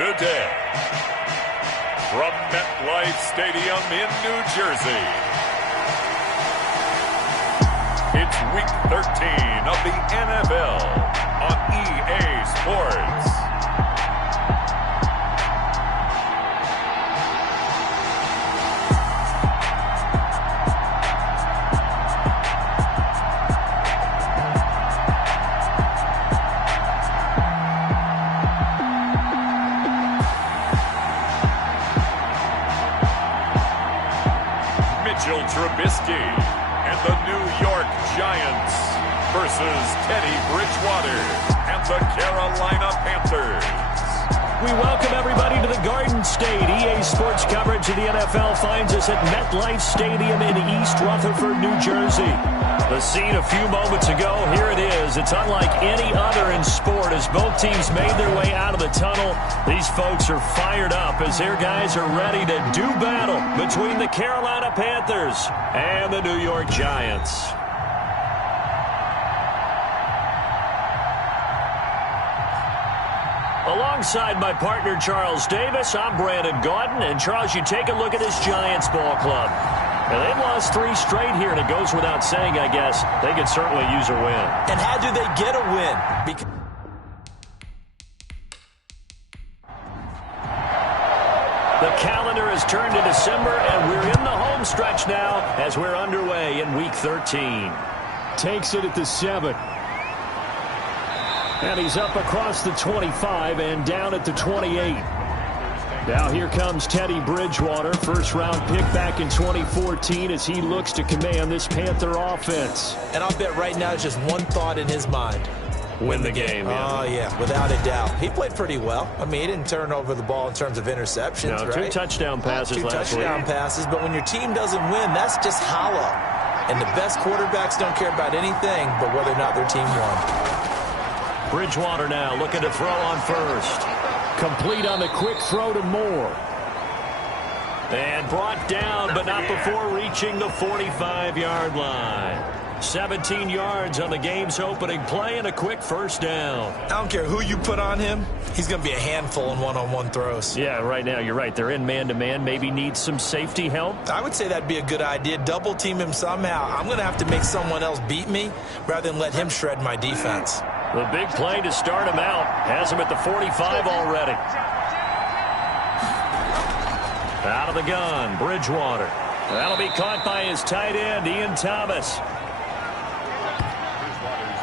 today. From MetLife Stadium in New Jersey, it's Week 13 of the NFL on EA Sports. Trubisky and the New York Giants versus Teddy Bridgewater and the Carolina Panthers. We welcome everybody to the Garden State. EA Sports coverage of the NFL finds us at MetLife Stadium in East Rutherford, New Jersey. The scene a few moments ago, here it is. It's unlike any other in sport as both teams made their way out of the tunnel. These folks are fired up as their guys are ready to do battle between the Carolina Panthers and the New York Giants. Alongside my partner, Charles Davis, I'm Brandon Gaudin. And, Charles, you take a look at this Giants ball club. Now, they've lost 3 straight here, and it goes without saying, I guess, they could certainly use a win. And how do they get a win? The calendar has turned to December, and we're in the home stretch now as we're underway in Week 13. Takes it at the 7. And he's up across the 25 and down at the 28. Now here comes Teddy Bridgewater, first-round pick back in 2014 as he looks to command this Panther offense. And I'll bet right now it's just one thought in his mind. Win the game, yeah. Oh, yeah, without a doubt. He played pretty well. I mean, he didn't turn over the ball in terms of interceptions, no, right? 2 touchdown passes last week. 2 touchdown passes, but when your team doesn't win, that's just hollow. And the best quarterbacks don't care about anything but whether or not their team won. Bridgewater now looking to throw on first. Complete on the quick throw to Moore. And brought down, but not before reaching the 45-yard line. 17 yards on the game's opening play and a quick first down. I don't care who you put on him. He's going to be a handful in one-on-one throws. Yeah, right now you're right. They're in man-to-man. Maybe need some safety help. I would say that'd be a good idea. Double team him somehow. I'm going to have to make someone else beat me rather than let him shred my defense. The big play to start him out. Has him at the 45 already. Out of the gun, Bridgewater. That'll be caught by his tight end, Ian Thomas.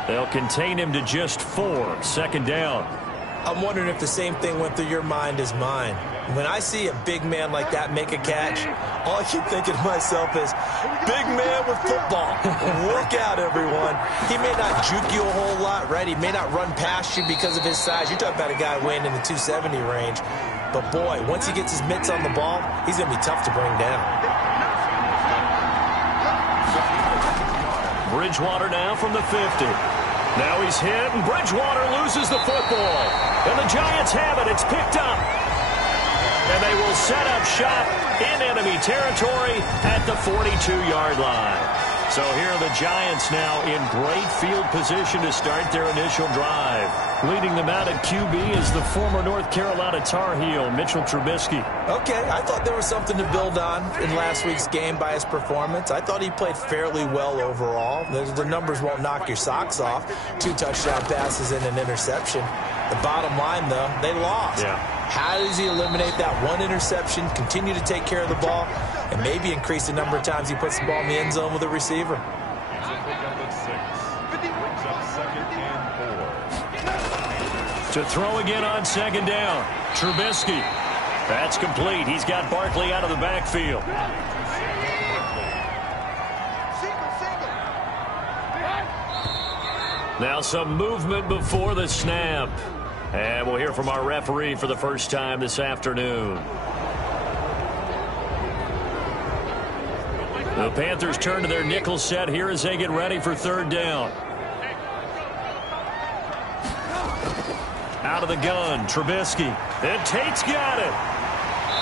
They'll contain him to just 4. Second down. I'm wondering if the same thing went through your mind as mine. When I see a big man like that make a catch, all I keep thinking to myself is, big man with football. Look out, everyone. He may not juke you a whole lot, right? He may not run past you because of his size. You're talking about a guy weighing in the 270 range. But, boy, once he gets his mitts on the ball, he's going to be tough to bring down. Bridgewater now from the 50. Now he's hit, and Bridgewater loses the football. And the Giants have it. It's picked up. And they will set up shop in enemy territory at the 42-yard line. So here are the Giants now in great field position to start their initial drive. Leading them out at QB is the former North Carolina Tar Heel, Mitchell Trubisky. Okay, I thought there was something to build on in last week's game by his performance. I thought he played fairly well overall. The numbers won't knock your socks off. 2 touchdown passes and an interception. The bottom line, though, they lost. Yeah. How does he eliminate that 1 interception, continue to take care of the ball, and maybe increase the number of times he puts the ball in the end zone with a receiver? To throw again on second down. Trubisky. That's complete. He's got Barkley out of the backfield. Now some movement before the snap. And we'll hear from our referee for the first time this afternoon. The Panthers turn to their nickel set here as they get ready for third down. Out of the gun, Trubisky. And Tate's got it.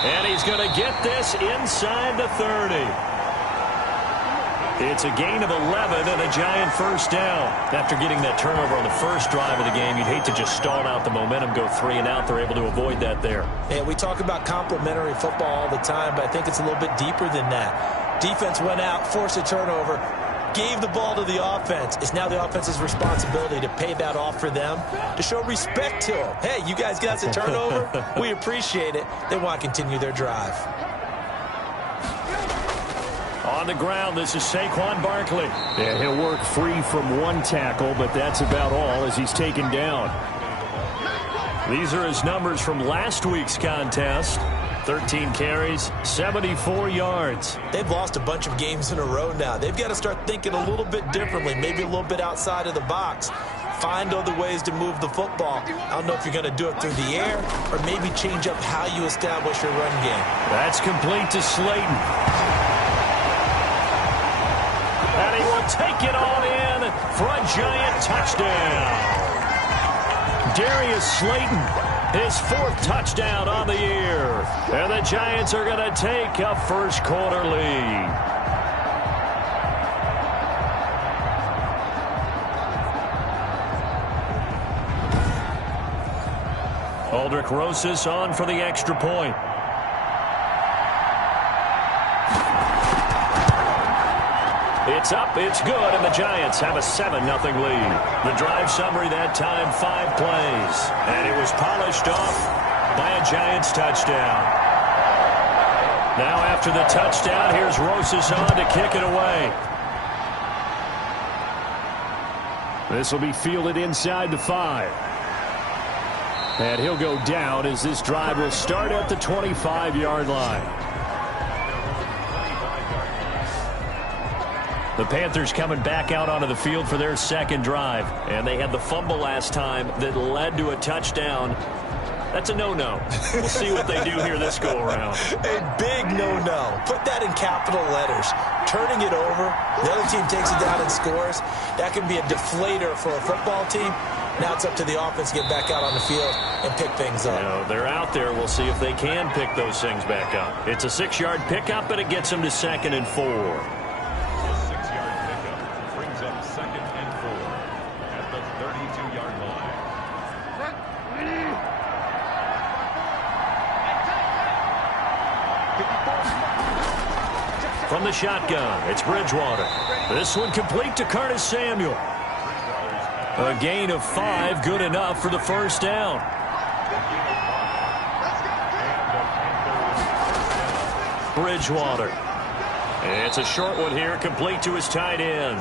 And he's going to get this inside the 30. It's a gain of 11 and a Giant first down. After getting that turnover on the first drive of the game, you'd hate to just stall out the momentum, go 3 and out. They're able to avoid that there. Yeah, we talk about complementary football all the time, but I think it's a little bit deeper than that. Defense went out, forced a turnover, gave the ball to the offense. It's now the offense's responsibility to pay that off for them, to show respect to them. Hey, you guys got a turnover? We appreciate it. They want to continue their drive. On the ground, this is Saquon Barkley. Yeah, he'll work free from one tackle, but that's about all as he's taken down. These are his numbers from last week's contest. 13 carries, 74 yards. They've lost a bunch of games in a row now. They've got to start thinking a little bit differently, maybe a little bit outside of the box. Find other ways to move the football. I don't know if you're going to do it through the air or maybe change up how you establish your run game. That's complete to Slayton. And he will take it all in for a Giant touchdown. Darius Slayton. His 4th touchdown on the year. And the Giants are going to take a first quarter lead. Aldrich Rosas on for the extra point. It's up, it's good, and the Giants have a 7-0 lead. The drive summary that time, 5 plays. And it was polished off by a Giants touchdown. Now after the touchdown, here's Rosas on to kick it away. This will be fielded inside the 5. And he'll go down as this drive will start at the 25-yard line. The Panthers coming back out onto the field for their second drive. And they had the fumble last time that led to a touchdown. That's a no-no. We'll see what they do here this go-around. A big no-no. Put that in capital letters. Turning it over, the other team takes it down and scores. That can be a deflator for a football team. Now it's up to the offense to get back out on the field and pick things up. You know, they're out there. We'll see if they can pick those things back up. It's a 6-yard pickup, but it gets them to 2nd and 4. From the shotgun, it's Bridgewater. This one complete to Curtis Samuel. A gain of 5, good enough for the first down. Bridgewater. It's a short one here, complete to his tight end.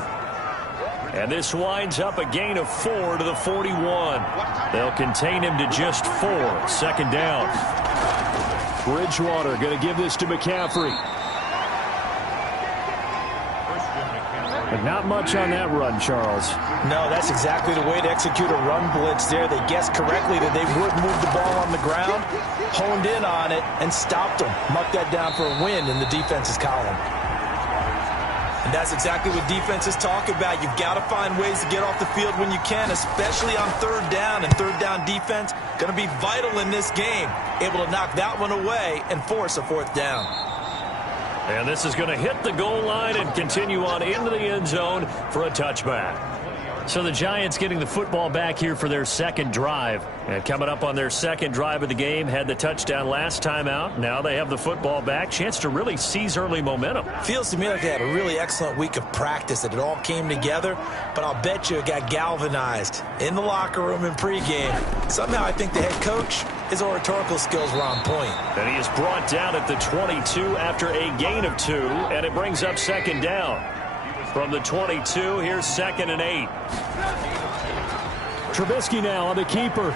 And this winds up a gain of 4 to the 41. They'll contain him to just 4, 2nd down. Bridgewater going to give this to McCaffrey. But not much on that run, Charles. No, that's exactly the way to execute a run blitz there. They guessed correctly that they would move the ball on the ground, honed in on it, and stopped them. Mucked that down for a win in the defense's column. And that's exactly what defenses talk about. You've got to find ways to get off the field when you can, especially on 3rd down. And 3rd down defense going to be vital in this game. Able to knock that one away and force a 4th down. And this is going to hit the goal line and continue on into the end zone for a touchback. So the Giants getting the football back here for their second drive. And coming up on their second drive of the game, had the touchdown last time out. Now they have the football back. Chance to really seize early momentum. Feels to me like they had a really excellent week of practice, that it all came together. But I'll bet you it got galvanized in the locker room in pregame. Somehow I think the head coach, his oratorical skills were on point. And he is brought down at the 22 after a gain of 2. And it brings up 2nd down. From the 22, here's 2nd and 8. Trubisky now on the keeper.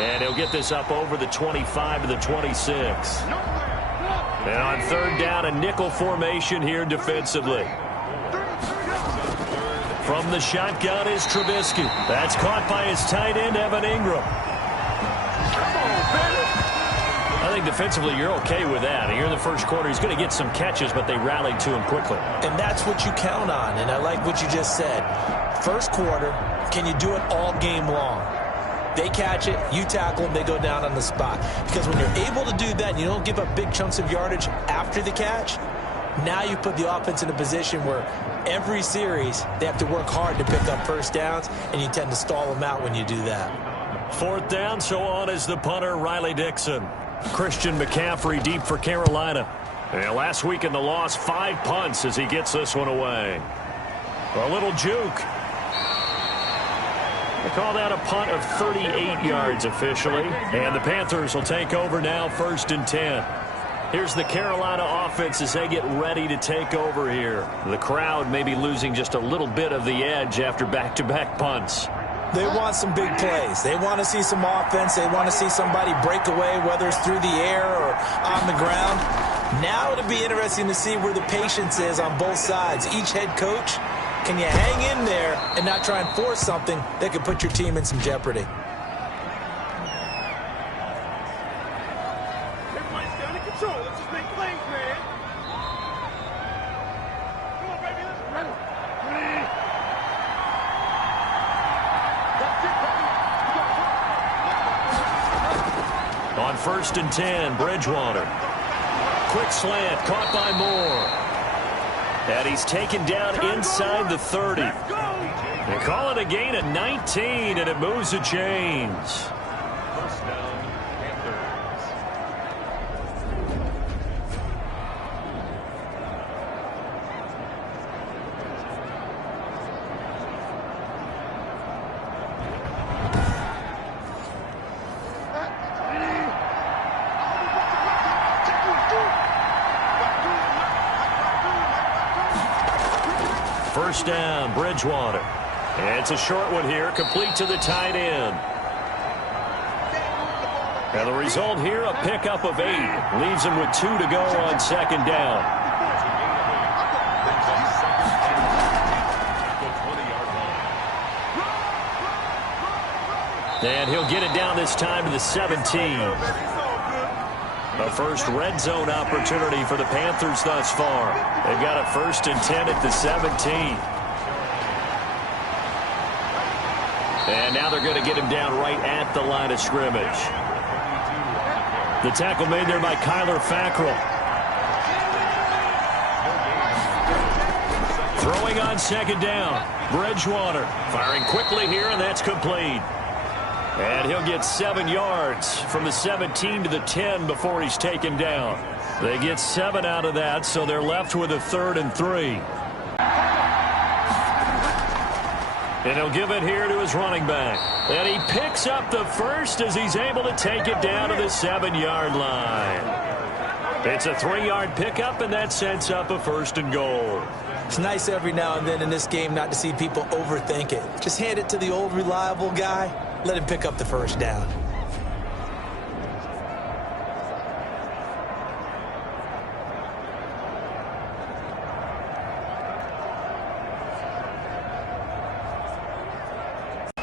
And he'll get this up over the 25 to the 26. And on 3rd down, a nickel formation here defensively. From the shotgun is Trubisky. That's caught by his tight end, Evan Ingram. I think defensively you're okay with that. Here in the first quarter, he's going to get some catches, but they rallied to him quickly. And that's what you count on, and I like what you just said. First quarter, can you do it all game long? They catch it, you tackle them, they go down on the spot. Because when you're able to do that and you don't give up big chunks of yardage after the catch, Now you put the offense in a position where every series they have to work hard to pick up first downs, and you tend to stall them out when you do that. Fourth down, so on is the punter, Riley Dixon. Christian McCaffrey deep for Carolina. And last week in the loss, 5 punts as he gets this one away. A little juke. They call that a punt of 38 yards officially. And the Panthers will take over now, 1st and 10. Here's the Carolina offense as they get ready to take over here. The crowd may be losing just a little bit of the edge after back-to-back punts. They want some big plays. They want to see some offense. They want to see somebody break away, whether it's through the air or on the ground. Now it'll be interesting to see where the patience is on both sides. Each head coach, can you hang in there and not try and force something that could put your team in some jeopardy? Everybody's down in control. Let's just make plays, man. Come on, baby. Let's run it. On 1st and 10, Bridgewater. Quick slant, caught by Moore. And he's taken down inside the 30. They call it a gain of 19, and it moves the chains. First down, Panthers. First down, Bridgewater. And it's a short one here, complete to the tight end. And the result here, a pickup of 8. Leaves him with 2 to go on 2nd down. And he'll get it down this time to the 17. The first red zone opportunity for the Panthers thus far. They've got a 1st and 10 at the 17. And now they're going to get him down right at the line of scrimmage. The tackle made there by Kyler Fackrell. Throwing on 2nd down. Bridgewater firing quickly here, and that's complete. And he'll get 7 yards from the 17 to the 10 before he's taken down. They get 7 out of that, so they're left with a 3rd and 3. And he'll give it here to his running back. And he picks up the first as he's able to take it down to the 7-yard line. It's a 3-yard pickup, and that sets up a 1st and goal. It's nice every now and then in this game not to see people overthink it. Just hand it to the old reliable guy. Let him pick up the 1st down.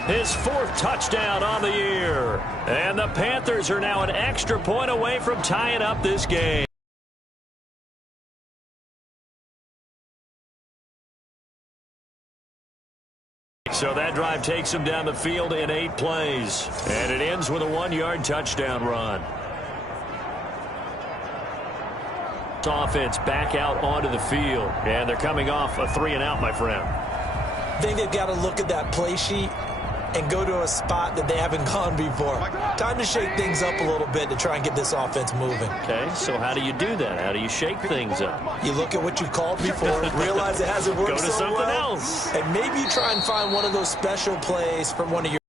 His 4th touchdown on the year. And the Panthers are now an extra point away from tying up this game. So that drive takes him down the field in 8 plays. And it ends with a 1-yard touchdown run. Offense back out onto the field. And they're coming off a 3-and-out, my friend. I think they've got to look at that play sheet and go to a spot that they haven't gone before. Time to shake things up a little bit to try and get this offense moving. Okay, so how do you do that? How do you shake things up? You look at what you called before, realize it hasn't worked Go to so something well, else. and maybe you try and find one of those special plays from one of your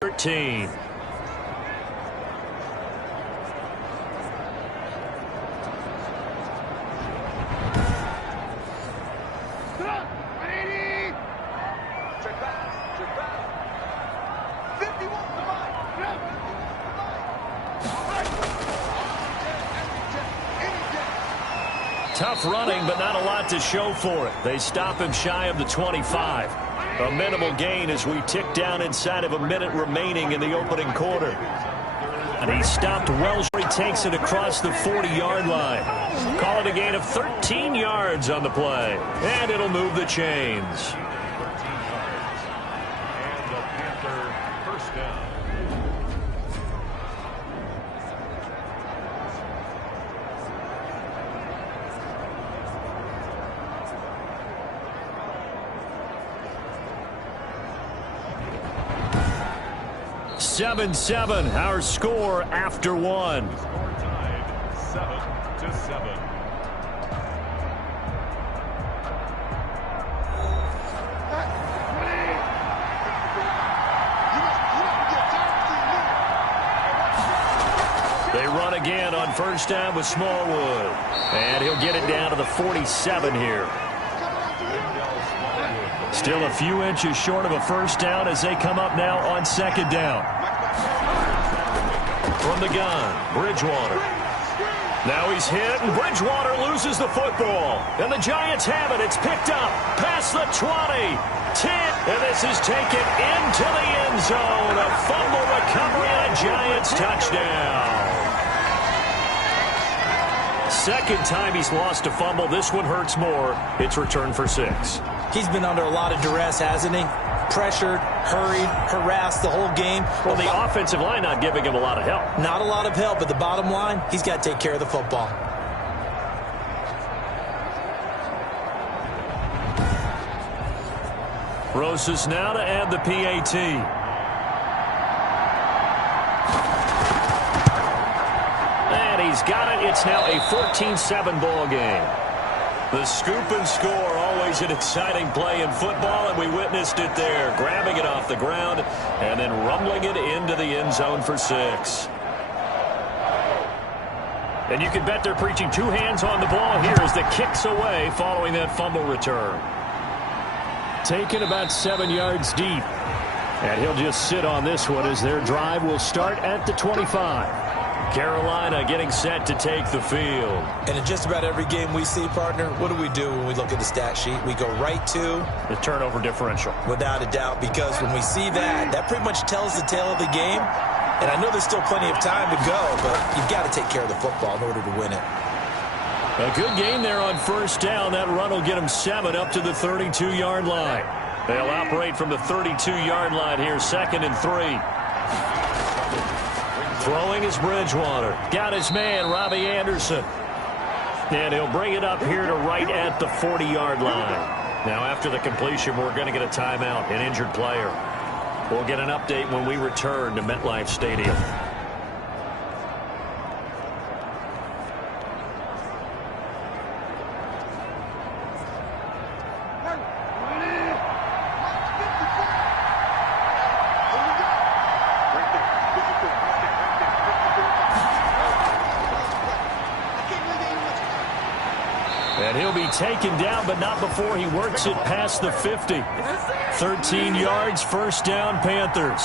13. Tough running, but not a lot to show for it. They stop him shy of the 25. A minimal gain as we tick down inside of a minute remaining in the opening quarter. And he stopped well. He takes it across the 40-yard line. Call it a gain of 13 yards on the play. And it'll move the chains. And the Panther 7-7, our score after one. Score tied 7-7. They run again on first down with Smallwood. And he'll get it down to the 47 here. Still a few inches short of a first down as they come up now on second down. From the gun, Bridgewater. Now he's hit, and Bridgewater loses the football. And the Giants have it. It's picked up past the 20, 10, and this is taken into the end zone. A fumble recovery and a Giants touchdown. Second time he's lost a fumble. This one hurts more. It's returned for 6. He's been under a lot of duress, hasn't he? Pressured, hurried, harassed the whole game. Well, the offensive line not giving him a lot of help. Not a lot of help, but the bottom line, he's got to take care of the football. Rosas now to add the PAT. And he's got it. It's now a 14-7 ball game. The scoop and score, always an exciting play in football, and we witnessed it there, grabbing it off the ground and then rumbling it into the end zone for 6. And you can bet they're preaching 2 hands on the ball here as the kick's away following that fumble return. Taken about 7 yards deep. And he'll just sit on this one as their drive will start at the 25. Carolina getting set to take the field. And in just about every game we see, partner, what do we do when we look at the stat sheet? We go right to the turnover differential. Without a doubt, because when we see that, that pretty much tells the tale of the game. And I know there's still plenty of time to go, but you've got to take care of the football in order to win it. A good gain there on first down. That run will get them 7 up to the 32-yard line. They'll operate from the 32-yard line here, 2nd and 3. Throwing is Bridgewater. Got his man, Robbie Anderson. And he'll bring it up here to right at the 40-yard line. Now, after the completion, we're going to get a timeout, an injured player. We'll get an update when we return to MetLife Stadium. And he'll be taken down, but not before he works it past the 50. 13 yards, first down, Panthers.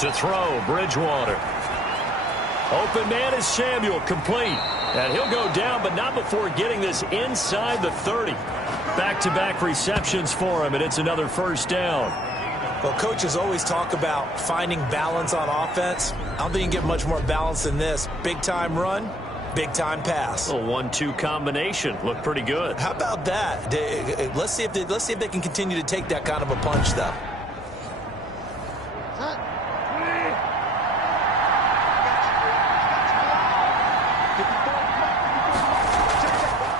To throw, Bridgewater. Open man is Samuel, complete. And he'll go down, but not before getting this inside the 30. Back-to-back receptions for him, and it's another first down. Well, coaches always talk about finding balance on offense. I don't think you can get much more balance than this. Big-time run, big-time pass. A 1-2 combination. Looked pretty good. How about that? Let's see if they can continue to take that kind of a punch, though.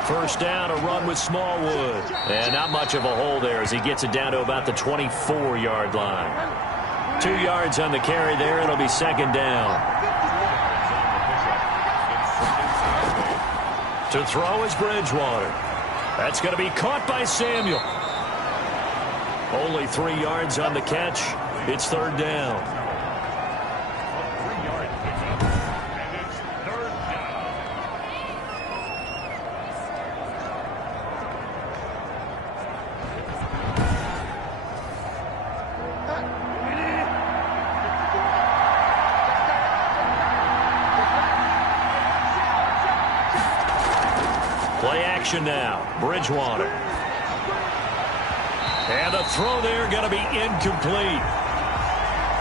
First down, a run with Smallwood. And not much of a hole there as he gets it down to about the 24-yard line. 2 yards on the carry there. It'll be second down. To throw is Bridgewater. That's going to be caught by Samuel. Only 3 yards on the catch. It's third down. Play action now. Bridgewater. And the throw there going to be incomplete.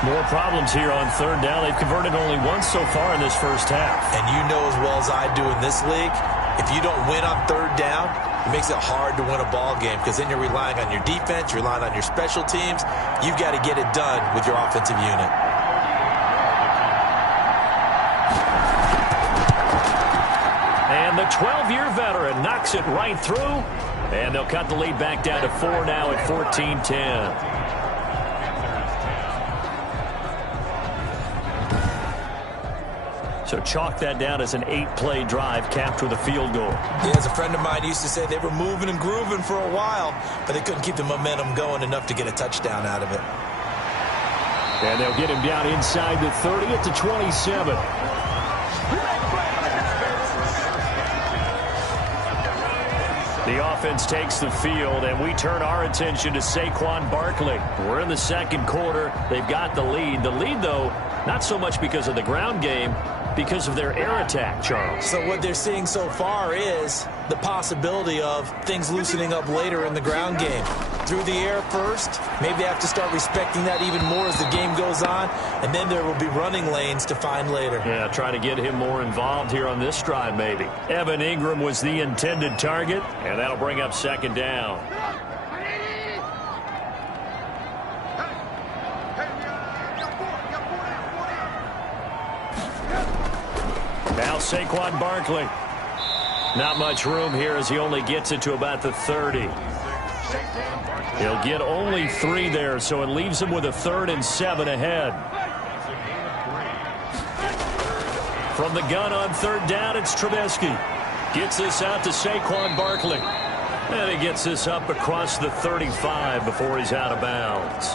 More problems here on third down. They've converted only once so far in this first half. And you know as well as I do in this league, if you don't win on third down, it makes it hard to win a ball game because then you're relying on your defense, you're relying on your special teams. You've got to get it done with your offensive unit. And the 12-year veteran knocks it right through. And they'll cut the lead back down to 4 now at 14-10. So chalk that down as an 8-play drive capped with a field goal. Yeah, as a friend of mine used to say, they were moving and grooving for a while, but they couldn't keep the momentum going enough to get a touchdown out of it. And they'll get him down inside the 30 at the 27. The offense takes the field, and we turn our attention to Saquon Barkley. We're in the second quarter. They've got the lead. The lead, though, not so much because of the ground game, because of their air attack, Charles. So what they're seeing so far is the possibility of things loosening up later in the ground game. Through the air first, maybe they have to start respecting that even more as the game goes on, and then there will be running lanes to find later. Yeah, trying to get him more involved here on this drive, maybe. Evan Ingram was the intended target, and that'll bring up second down. Now Saquon Barkley. Not much room here as he only gets it to about the 30. He'll get only 3 there, so it leaves him with a 3rd and 7 ahead. From the gun on 3rd down, it's Trubisky. Gets this out to Saquon Barkley. And he gets this up across the 35 before he's out of bounds.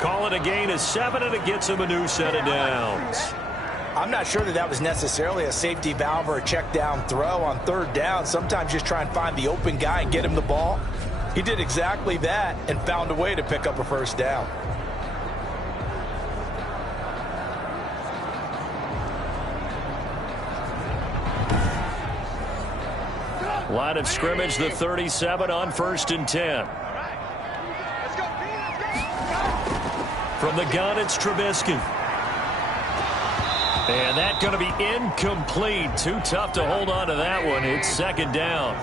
Call it a gain of 7, and it gets him a new set of downs. I'm not sure that was necessarily a safety valve or a check down throw on 3rd down. Sometimes just try and find the open guy and get him the ball. He did exactly that and found a way to pick up a 1st down. Line of scrimmage, the 37 on 1st and 10. From the gun, it's Trubisky. And that's going to be incomplete. Too tough to hold on to that one. It's 2nd down.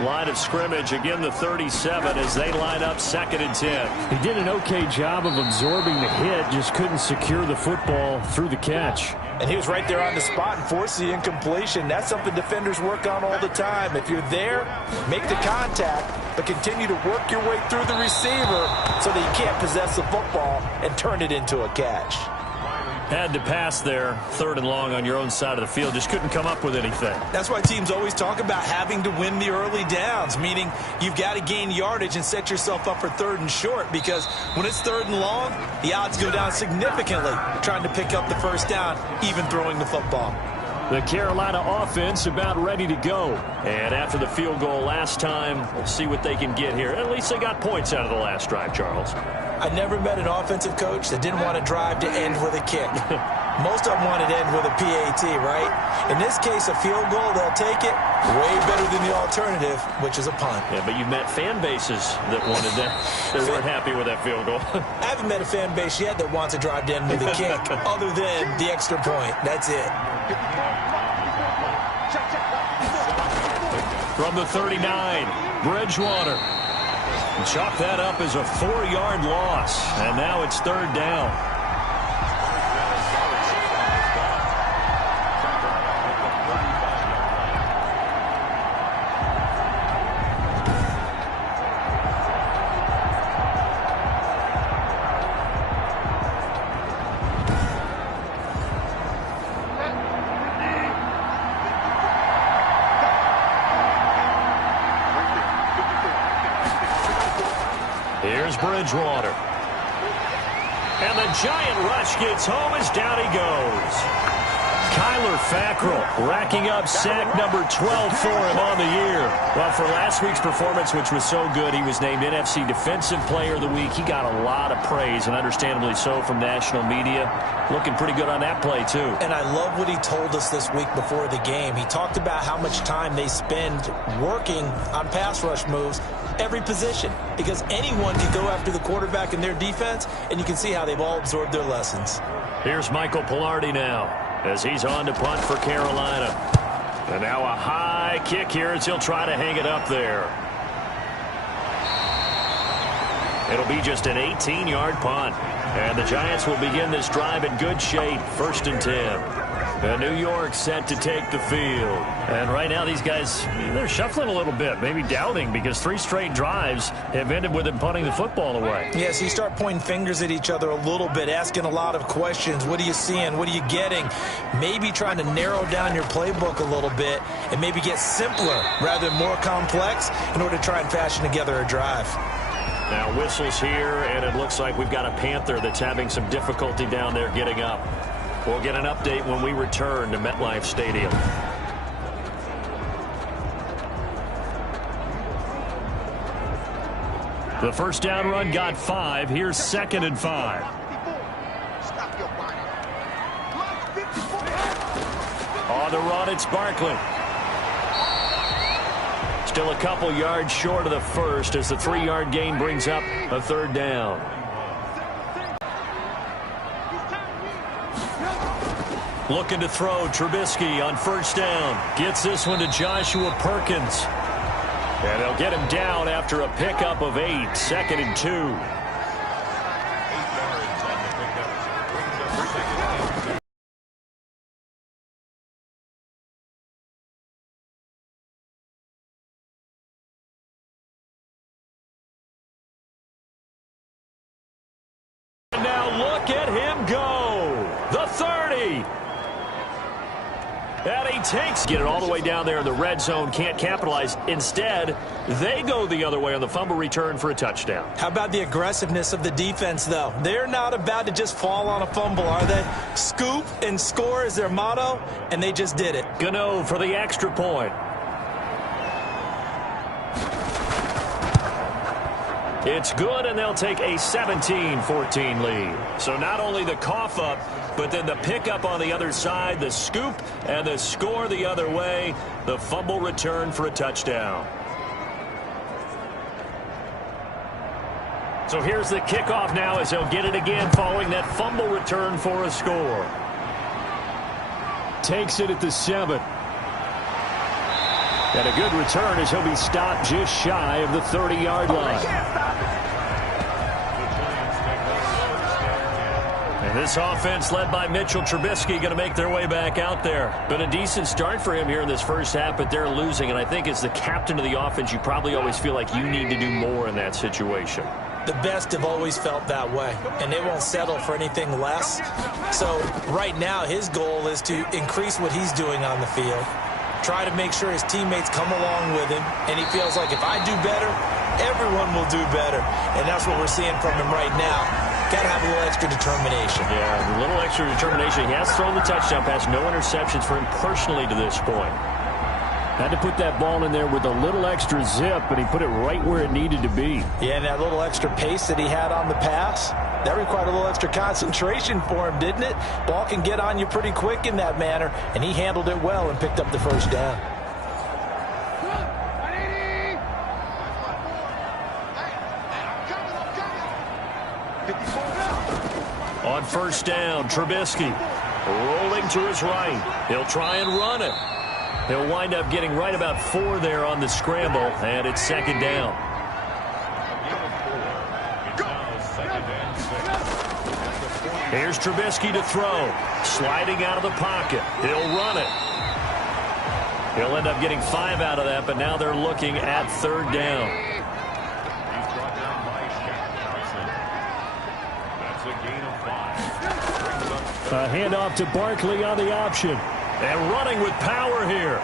Line of scrimmage, again the 37 as they line up 2nd and 10. He did an okay job of absorbing the hit, just couldn't secure the football through the catch. And he was right there on the spot and forced the incompletion. That's something defenders work on all the time. If you're there, make the contact, but continue to work your way through the receiver so that you can't possess the football and turn it into a catch. Had to pass there, 3rd and long on your own side of the field. Just couldn't come up with anything. That's why teams always talk about having to win the early downs, meaning you've got to gain yardage and set yourself up for 3rd and short, because when it's 3rd and long, the odds go down significantly trying to pick up the 1st down, even throwing the football. The Carolina offense about ready to go. And after the field goal last time, we'll see what they can get here. At least they got points out of the last drive, Charles. I never met an offensive coach that didn't want to drive to end with a kick. Most of them wanted to end with a PAT, right? In this case, a field goal, they'll take it. Way better than the alternative, which is a punt. Yeah, but you've met fan bases that wanted that. They weren't happy with that field goal. I haven't met a fan base yet that wants to drive to end with a kick, other than the extra point. That's it. From the 39, Bridgewater. Chalk that up as a 4-yard loss. And now it's 3rd down. Here's Bridgewater. And the giant rush gets home as down he goes. Kyler Fackrell racking up sack number 12 for him on the year. Well, for last week's performance, which was so good, he was named NFC Defensive Player of the Week. He got a lot of praise, and understandably so, from national media. Looking pretty good on that play, too. And I love what he told us this week before the game. He talked about how much time they spend working on pass rush moves, every position, because anyone can go after the quarterback in their defense, and you can see how they've all absorbed their lessons. Here's Michael Pilardi now, as he's on to punt for Carolina. And now a high kick here as he'll try to hang it up there. It'll be just an 18-yard punt. And the Giants will begin this drive in good shape, 1st and 10. And New York set to take the field. And right now these guys, they're shuffling a little bit, maybe doubting, because 3 straight drives have ended with them punting the football away. Yeah, so you start pointing fingers at each other a little bit, asking a lot of questions. What are you seeing? What are you getting? Maybe trying to narrow down your playbook a little bit and maybe get simpler rather than more complex in order to try and fashion together a drive. Now whistles here, and it looks like we've got a Panther that's having some difficulty down there getting up. We'll get an update when we return to MetLife Stadium. The first down run got 5. Here's 2nd and 5. On the run, it's Barkley. Still a couple yards short of the first as the 3-yard gain brings up a 3rd down. Looking to throw, Trubisky on 1st down. Gets this one to Joshua Perkins. And they'll get him down after a pickup of 8. 2nd and 2. And now look at him go. The 30. And he takes it all the way down there in the red zone. Can't capitalize. Instead, they go the other way on the fumble return for a touchdown. How about the aggressiveness of the defense, though? They're not about to just fall on a fumble, are they? Scoop and score is their motto, and they just did it. Gano for the extra point. It's good, and they'll take a 17-14 lead. So not only the cough up, but then the pickup on the other side, the scoop, and the score the other way. The fumble return for a touchdown. So here's the kickoff now as he'll get it again following that fumble return for a score. Takes it at the 7. And a good return as he'll be stopped just shy of the 30-yard line. And this offense led by Mitchell Trubisky going to make their way back out there. Been a decent start for him here in this first half, but they're losing. And I think as the captain of the offense, you probably always feel like you need to do more in that situation. The best have always felt that way, and they won't settle for anything less. So right now his goal is to increase what he's doing on the field. Try to make sure his teammates come along with him, and he feels like if I do better, everyone will do better. And that's what we're seeing from him right now. Got to have a little extra determination. Yeah, a little extra determination. He has thrown the touchdown pass, no interceptions for him personally to this point. Had to put that ball in there with a little extra zip, and he put it right where it needed to be. Yeah, and that little extra pace that he had on the pass, that required a little extra concentration for him, didn't it? Ball can get on you pretty quick in that manner, and he handled it well and picked up the first down. On 1st down, Trubisky rolling to his right. He'll try and run it. He'll wind up getting right about 4 there on the scramble, and it's 2nd down. Here's Trubisky to throw. Sliding out of the pocket. He'll run it. He'll end up getting 5 out of that, but now they're looking at 3rd down. A handoff to Barkley on the option. And running with power here.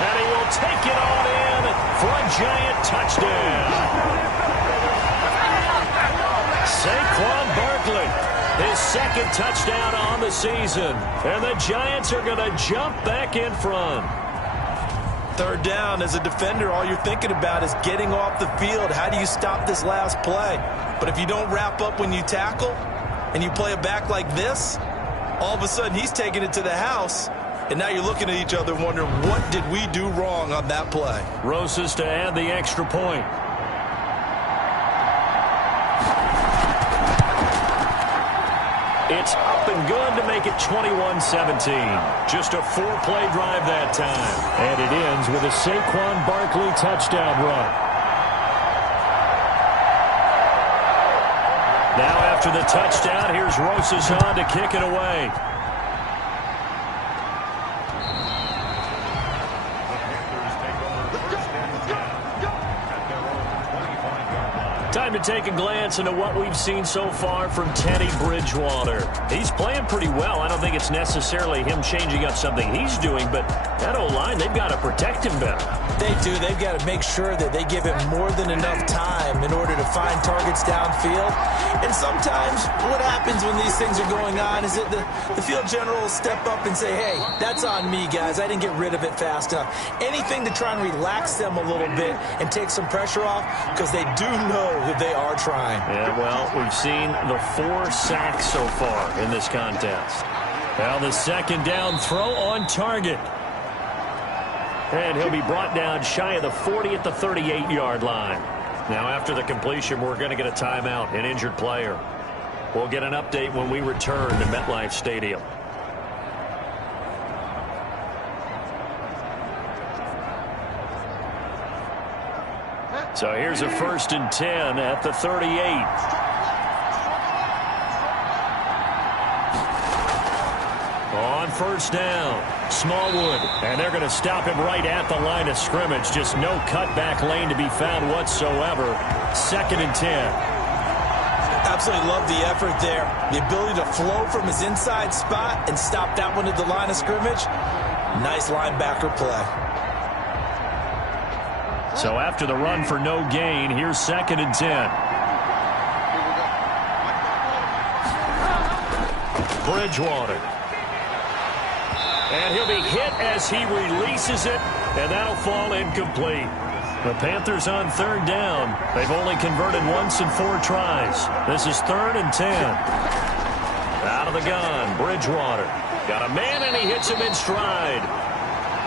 And he will take it on in for a giant touchdown. Saquon Barkley, his 2nd touchdown on the season. And the Giants are going to jump back in front. 3rd down, as a defender, all you're thinking about is getting off the field. How do you stop this last play? But if you don't wrap up when you tackle and you play it back like this, all of a sudden he's taking it to the house, and now you're looking at each other wondering, what did we do wrong on that play? Rosas to add the extra point. It's up and good to make it 21-17. Just a 4-play drive that time. And it ends with a Saquon Barkley touchdown run. Now after the touchdown, here's Rosas on to kick it away. time to take a glance into what we've seen so far from Teddy Bridgewater. He's playing pretty well. I don't think it's necessarily him changing up something he's doing, but that O-line, they've got to protect him better. They do. They've got to make sure that they give him more than enough time in order to find targets downfield. And sometimes what happens when these things are going on is that the field general will step up and say, hey, that's on me, guys. I didn't get rid of it fast enough. Anything to try and relax them a little bit and take some pressure off, because they do know that they are trying. Yeah, well, we've seen the 4 sacks so far in this contest. Now the second down throw on target. And he'll be brought down shy of the 40 at the 38-yard line. Now after the completion, we're going to get a timeout, an injured player. We'll get an update when we return to MetLife Stadium. So here's a 1st and 10 at the 38. On 1st down, Smallwood, and they're going to stop him right at the line of scrimmage. Just no cutback lane to be found whatsoever. 2nd and 10. Absolutely love the effort there. The ability to flow from his inside spot and stop that one at the line of scrimmage. Nice linebacker play. So after the run for no gain, here's 2nd and 10. Bridgewater. And he'll be hit as he releases it, and that'll fall incomplete. The Panthers on 3rd down. They've only converted once in 4 tries. This is 3rd and 10. Out of the gun, Bridgewater. Got a man, and he hits him in stride.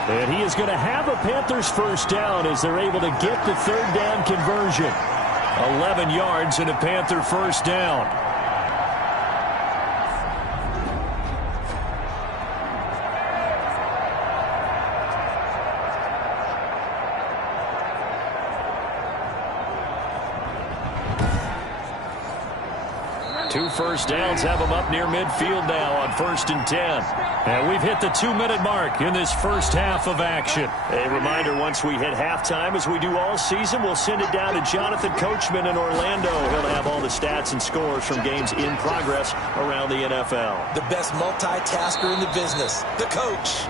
And he is going to have a Panthers 1st down as they're able to get the 3rd down conversion. 11 yards and a Panther 1st down. Two 1st downs have them up near midfield now on 1st and 10. And we've hit the 2-minute mark in this first half of action. A reminder, once we hit halftime, as we do all season, we'll send it down to Jonathan Coachman in Orlando. He'll have all the stats and scores from games in progress around the NFL. The best multitasker in the business, the coach.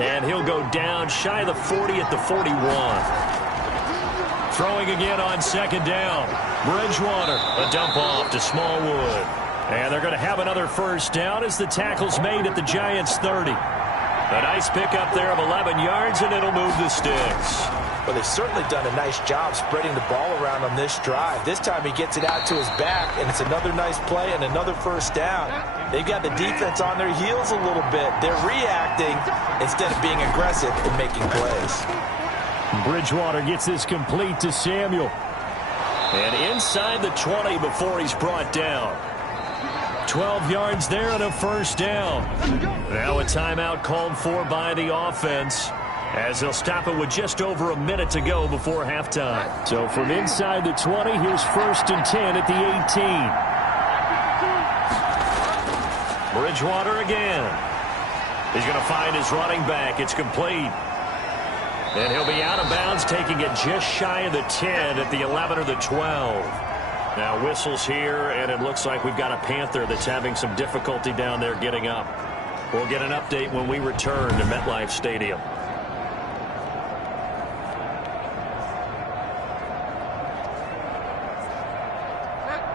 And he'll go down shy of the 40 at the 41. Throwing again on 2nd down. Bridgewater, a dump off to Smallwood. And they're going to have another 1st down as the tackle's made at the Giants' 30. A nice pickup there of 11 yards, and it'll move the sticks. Well, they've certainly done a nice job spreading the ball around on this drive. This time he gets it out to his back, and it's another nice play and another 1st down. They've got the defense on their heels a little bit. They're reacting instead of being aggressive and making plays. Bridgewater gets this complete to Samuel. And inside the 20 before he's brought down. 12 yards there and a 1st down. Now a timeout called for by the offense, as they'll stop it with just over a minute to go before halftime. So from inside the 20, here's 1st and 10 at the 18. Bridgewater again. He's going to find his running back. It's complete. And he'll be out of bounds, taking it just shy of the 10 at the 11 or the 12. Now whistles here, and it looks like we've got a Panther that's having some difficulty down there getting up. We'll get an update when we return to MetLife Stadium.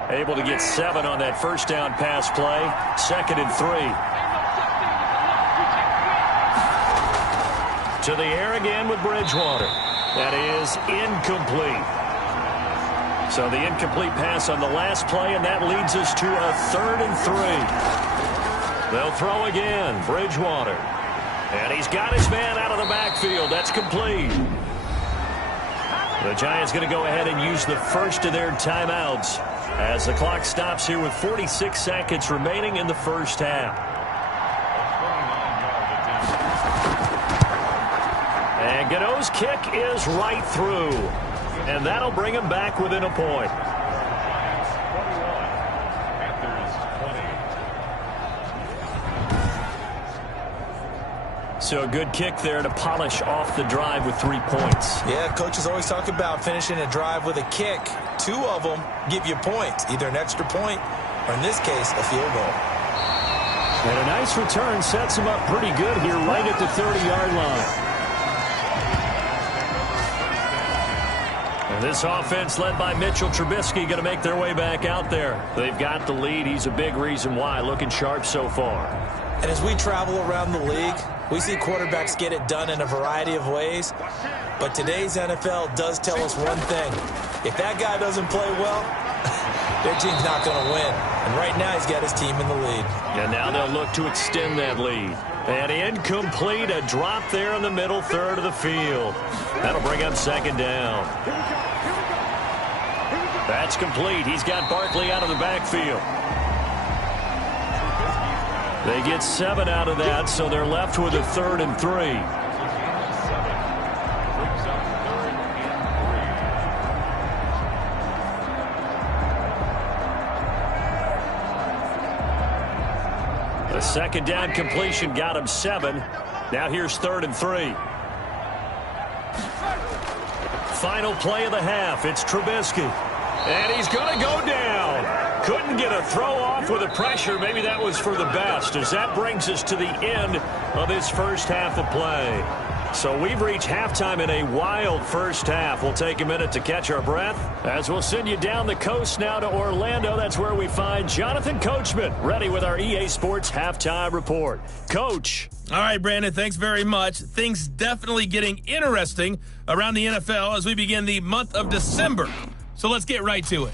Able to get 7 on that 1st down pass play. 2nd and 3. To the air again with Bridgewater. That is incomplete. So the incomplete pass on the last play, and that leads us to a 3rd and 3. They'll throw again. Bridgewater. And he's got his man out of the backfield. That's complete. The Giants going to go ahead and use the first of their timeouts as the clock stops here with 46 seconds remaining in the first half. And Godot's kick is right through. And that'll bring him back within a point. So a good kick there to polish off the drive with 3 points. Yeah, coaches always talk about finishing a drive with a kick. 2 of them give you points, either an extra point or, in this case, a field goal. And a nice return sets him up pretty good here right at the 30-yard line. And this offense led by Mitchell Trubisky going to make their way back out there. They've got the lead. He's a big reason why. Looking sharp so far. And as we travel around the league, we see quarterbacks get it done in a variety of ways. But today's NFL does tell us one thing. If that guy doesn't play well, their team's not going to win. And right now he's got his team in the lead. And now they'll look to extend that lead. And incomplete, a drop there in the middle third of the field. That'll bring up second down. That's complete. He's got Barkley out of the backfield. They get 7 out of that, so they're left with a 3rd and 3. The second down completion got him 7. Now here's 3rd and 3. Final play of the half. It's Trubisky. And he's going to go down. Couldn't get a throw off with the pressure. Maybe that was for the best, as that brings us to the end of this first half of play. So we've reached halftime in a wild first half. We'll take a minute to catch our breath as we'll send you down the coast now to Orlando. That's where we find Jonathan Coachman ready with our EA Sports Halftime Report. Coach. All right, Brandon, thanks very much. Things definitely getting interesting around the NFL as we begin the month of December. So let's get right to it.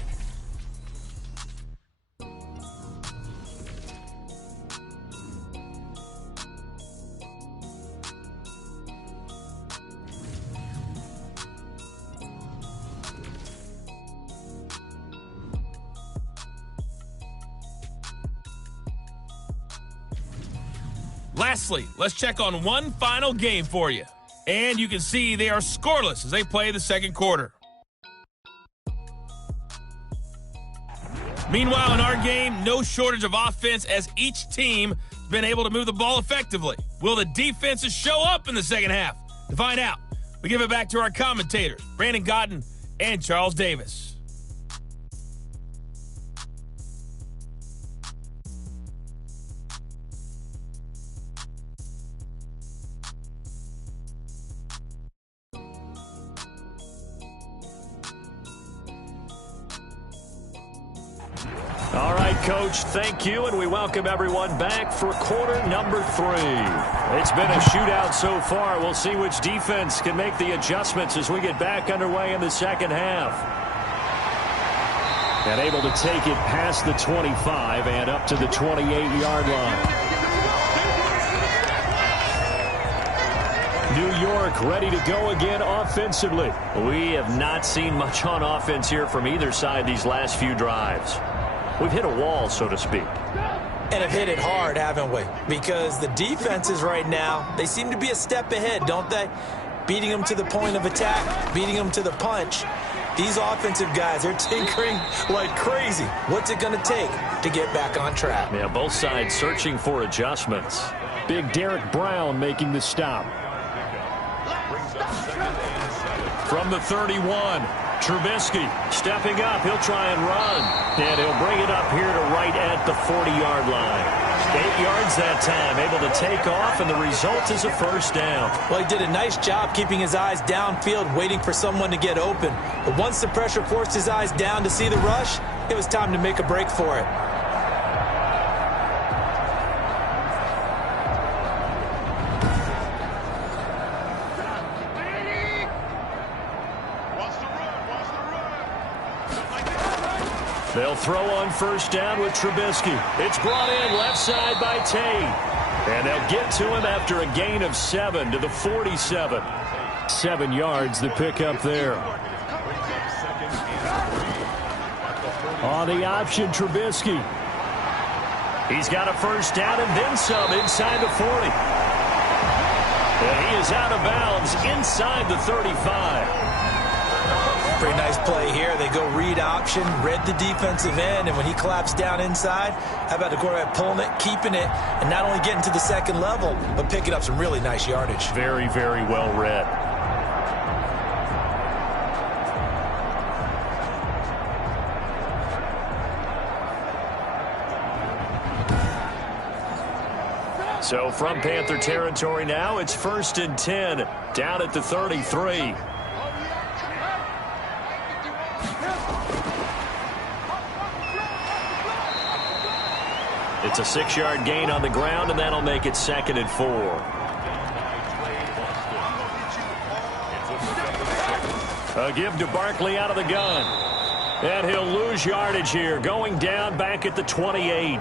Lastly, let's check on one final game for you. And you can see they are scoreless as they play the second quarter. Meanwhile, in our game, no shortage of offense as each team has been able to move the ball effectively. Will the defenses show up in the second half? To find out, we give it back to our commentators, Brandon Godden and Charles Davis. All right, Coach, thank you, and we welcome everyone back for quarter number 3. It's been a shootout so far. We'll see which defense can make the adjustments as we get back underway in the second half. And able to take it past the 25 and up to the 28-yard line. New York ready to go again offensively. We have not seen much on offense here from either side these last few drives. We've hit a wall, so to speak. And have hit it hard, haven't we? Because the defenses right now, they seem to be a step ahead, don't they? Beating them to the point of attack, beating them to the punch. These offensive guys are tinkering like crazy. What's it going to take to get back on track? Yeah, both sides searching for adjustments. Big Derek Brown making the stop. From the 31. Trubisky stepping up. He'll try and run. And he'll bring it up here to right at the 40-yard line. 8 yards that time. Able to take off, and the result is a first down. Well, he did a nice job keeping his eyes downfield, waiting for someone to get open. But once the pressure forced his eyes down to see the rush, it was time to make a break for it. They'll throw on first down with Trubisky. It's brought in left side by Tate. And they'll get to him after a gain of 7 to the 47. 7 yards the pickup there. On the option, Trubisky. He's got a first down and then some inside the 40. And he is out of bounds inside the 35. Pretty nice play here. They go read option, read the defensive end, and when he collapsed down inside, how about the quarterback pulling it, keeping it, and not only getting to the second level, but picking up some really nice yardage. Very, very well read. So from Panther territory now, it's 1st and 10, down at the 33. It's a 6-yard gain on the ground, and that'll make it 2nd and 4. A give to Barkley out of the gun. And he'll lose yardage here, going down back at the 28.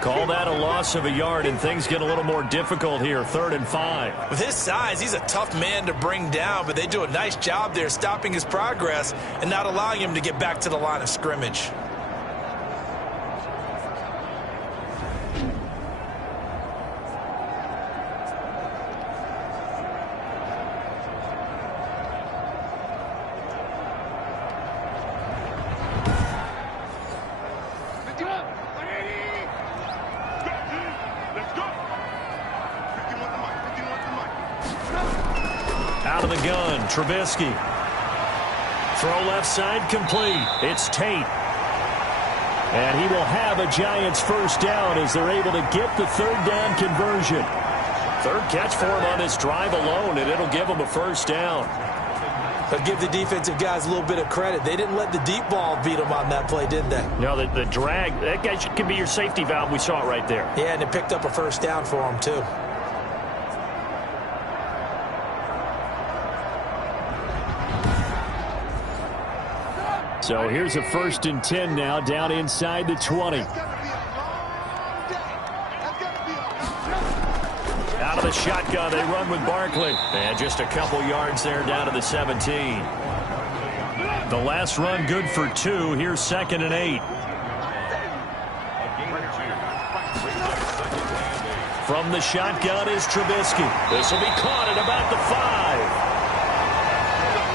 Call that a loss of a yard, and things get a little more difficult here, 3rd and 5. With his size, he's a tough man to bring down, but they do a nice job there stopping his progress and not allowing him to get back to the line of scrimmage. Out of the gun, Trubisky. Throw left side, complete. It's Tate. And he will have a Giants first down as they're able to get the 3rd down conversion. 3rd catch for him on this drive alone, and it'll give him a first down. But give the defensive guys a little bit of credit. They didn't let the deep ball beat them on that play, did they? No, the drag, that guy can be your safety valve. We saw it right there. Yeah, and it picked up a first down for him, too. So here's a 1st and 10 now, down inside the 20. Out of the shotgun, they run with Barkley. And just a couple yards there down to the 17. The last run good for 2. Here's 2nd and 8. From the shotgun is Trubisky. This will be caught at about the 5.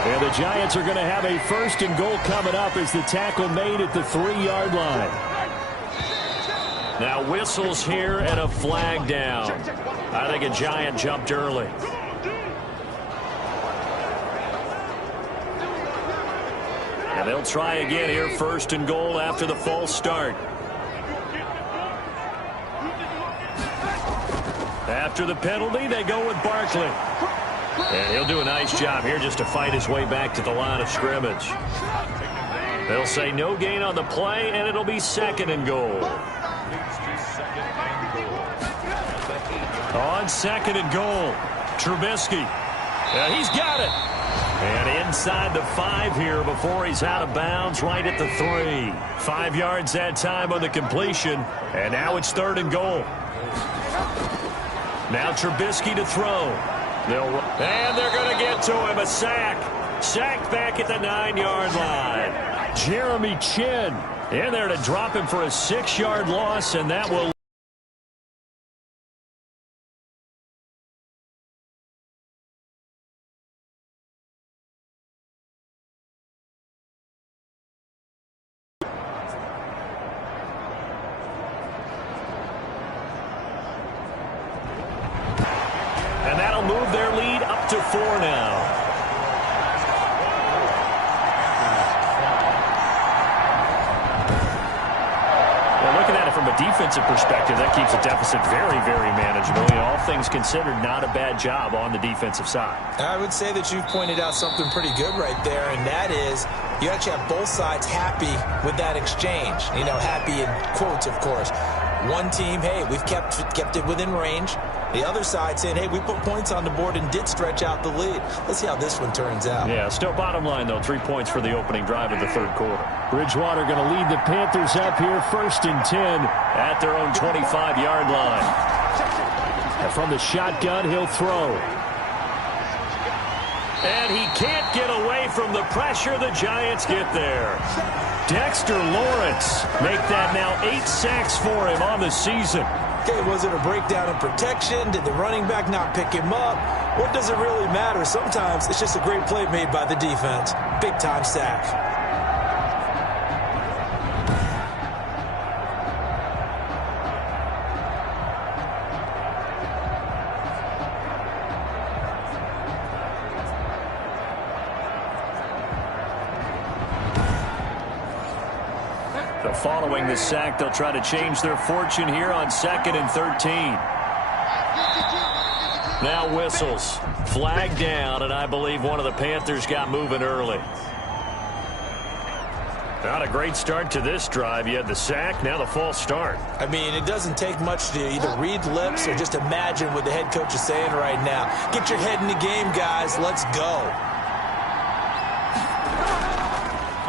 And the Giants are going to have a 1st and goal coming up as the tackle made at the 3-yard line. Now whistles here and a flag down. I think a Giant jumped early. And they'll try again here, 1st and goal after the false start. After the penalty, they go with Barkley. And he'll do a nice job here just to fight his way back to the line of scrimmage. They'll say no gain on the play, and it'll be 2nd and goal. On 2nd and goal, Trubisky. He's got it. And inside the 5 here before he's out of bounds, right at the 3. 5 yards that time on the completion, and now it's 3rd and goal. Now Trubisky to throw. And they're going to get to him. A sack. Sacked back at the 9-yard line. Jeremy Chin in there to drop him for a 6-yard loss, and that will... And that'll move their lead up to 4 now. Well, looking at it from a defensive perspective, that keeps the deficit very, very manageable. You know, all things considered, not a bad job on the defensive side. I would say that you've pointed out something pretty good right there, and that is you actually have both sides happy with that exchange. You know, happy in quotes, of course. One team, hey, we've kept it within range. The other side saying, hey, we put points on the board and did stretch out the lead. Let's see how this one turns out. Yeah, still bottom line, though, 3 points for the opening drive of the 3rd quarter. Bridgewater going to lead the Panthers up here, 1st and 10 at their own 25-yard line. And from the shotgun, he'll throw. And he can't get away from the pressure. The Giants get there. Dexter Lawrence make that now 8 sacks for him on the season. Okay, was it a breakdown in protection? Did the running back not pick him up? What does it really matter? Sometimes it's just a great play made by the defense. Big-time sack. Following the sack, they'll try to change their fortune here on 2nd and 13. Now whistles. Flag down, and I believe one of the Panthers got moving early. Not a great start to this drive. You had the sack, now the false start. I mean, it doesn't take much to either read lips or just imagine what the head coach is saying right now. Get your head in the game, guys. Let's go.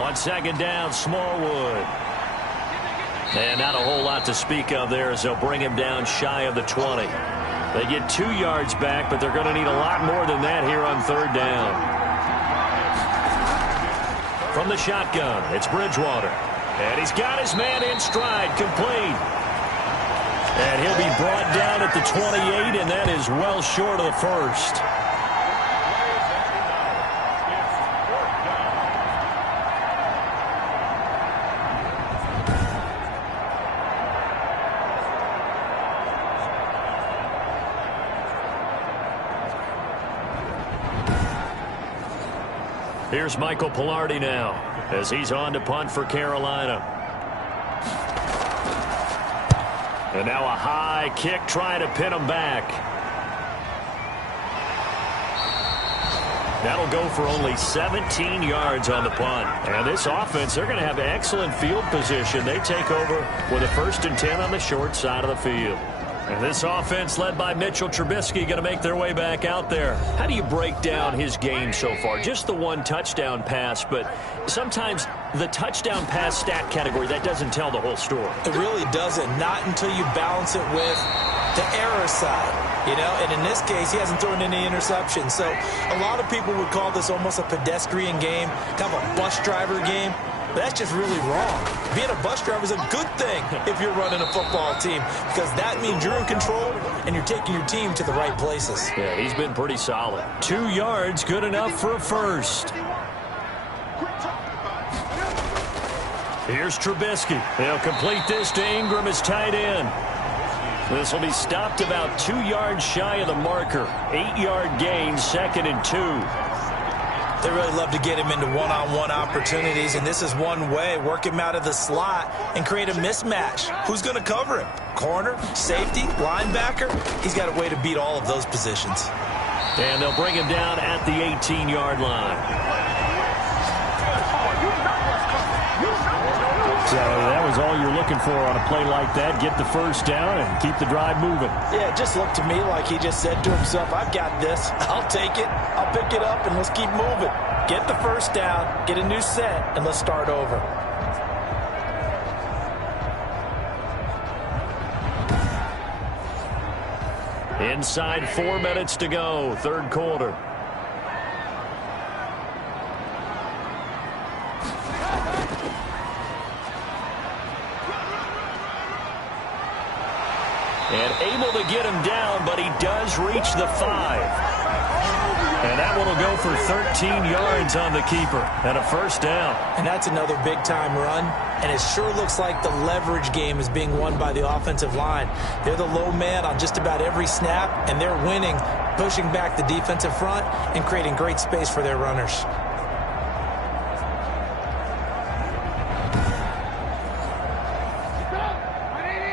On 2nd down, Smallwood. And not a whole lot to speak of there as they'll bring him down shy of the 20. They get 2 yards back, but they're going to need a lot more than that here on 3rd down. From the shotgun, it's Bridgewater. And he's got his man in stride, complete. And he'll be brought down at the 28, and that is well short of the first. Here's Michael Pilardi now as he's on to punt for Carolina. And now a high kick trying to pin him back. That'll go for only 17 yards on the punt. And this offense, they're going to have excellent field position. They take over with a 1st and 10 on the short side of the field. And this offense led by Mitchell Trubisky going to make their way back out there. How do you break down his game so far? Just the 1 touchdown pass, but sometimes the touchdown pass stat category, that doesn't tell the whole story. It really doesn't. Not until you balance it with the error side. You know, and in this case, he hasn't thrown any interceptions. So a lot of people would call this almost a pedestrian game, kind of a bus driver game. But that's just really wrong. Being a bus driver is a good thing if you're running a football team, because that means you're in control and you're taking your team to the right places. Yeah, he's been pretty solid. 2 yards, good enough for a first. Here's Trubisky. He'll complete this to Ingram as tight end. This will be stopped about 2 yards shy of the marker. 8-yard gain, 2nd and 2. They really love to get him into one-on-one opportunities, and this is one way. Work him out of the slot and create a mismatch. Who's going to cover him? Corner, safety, linebacker? He's got a way to beat all of those positions. And they'll bring him down at the 18-yard line. So that was all you're looking for on a play like that. Get the first down and keep the drive moving. Yeah, it just looked to me like he just said to himself, I've got this. I'll take it. I'll pick it up, and let's keep moving. Get the first down, get a new set, and let's start over. Inside 4 minutes to go, 3rd quarter. And able to get him down, but he does reach the 5. And that one will go for 13 yards on the keeper and a first down. And that's another big-time run. And it sure looks like the leverage game is being won by the offensive line. They're the low man on just about every snap, and they're winning, pushing back the defensive front and creating great space for their runners.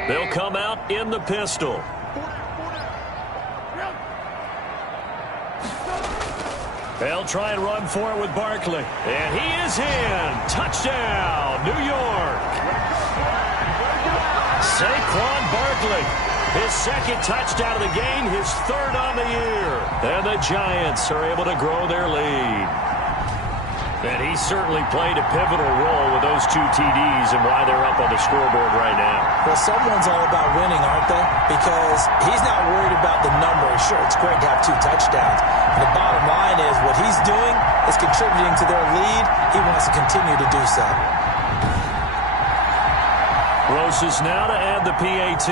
They'll come out in the pistol. They'll try and run for it with Barkley. And he is in. Touchdown, New York. Saquon Barkley. His 2nd touchdown of the game, his 3rd on the year. And the Giants are able to grow their lead. And he certainly played a pivotal role with those 2 TDs and why they're up on the scoreboard right now. Well, someone's all about winning, aren't they? Because he's not worried about the number. Sure, it's great to have 2 touchdowns. And the bottom line is what he's doing is contributing to their lead. He wants to continue to do so. Roses now to add the PAT.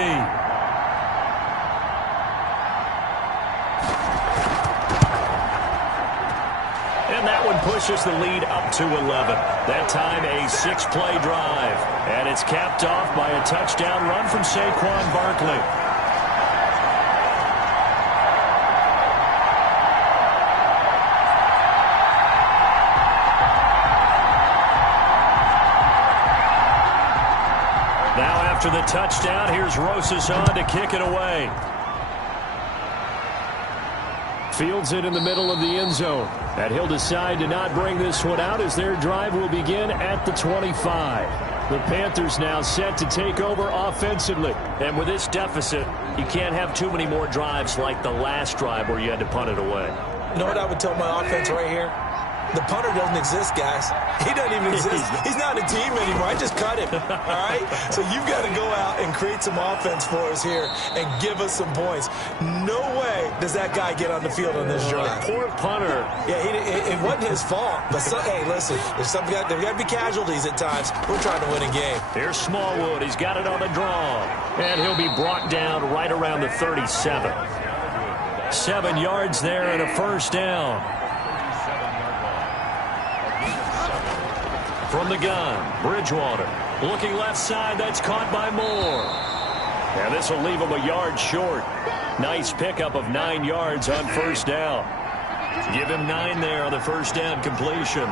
pushes the lead up to 11. That time a 6-play drive. And it's capped off by a touchdown run from Saquon Barkley. Now after the touchdown, here's Rosas on to kick it away. Fields it in the middle of the end zone. And he'll decide to not bring this one out as their drive will begin at the 25. The Panthers now set to take over offensively. And with this deficit, you can't have too many more drives like the last drive where you had to punt it away. You know what I would tell my offense right here? The punter doesn't exist, guys. He doesn't even exist. He's not a team anymore. I just cut him. All right? So you've got to go out and create some offense for us here and give us some points. No way does that guy get on the field on this drive. Poor punter. Yeah, it wasn't his fault. But, hey, listen, there's got to be casualties at times. We're trying to win a game. Here's Smallwood. He's got it on the draw. And he'll be brought down right around the 37. 7 yards there and a first down. From the gun, Bridgewater. Looking left side, that's caught by Moore. And this will leave him a yard short. Nice pickup of 9 yards on first down. Give him 9 there on the first down completion.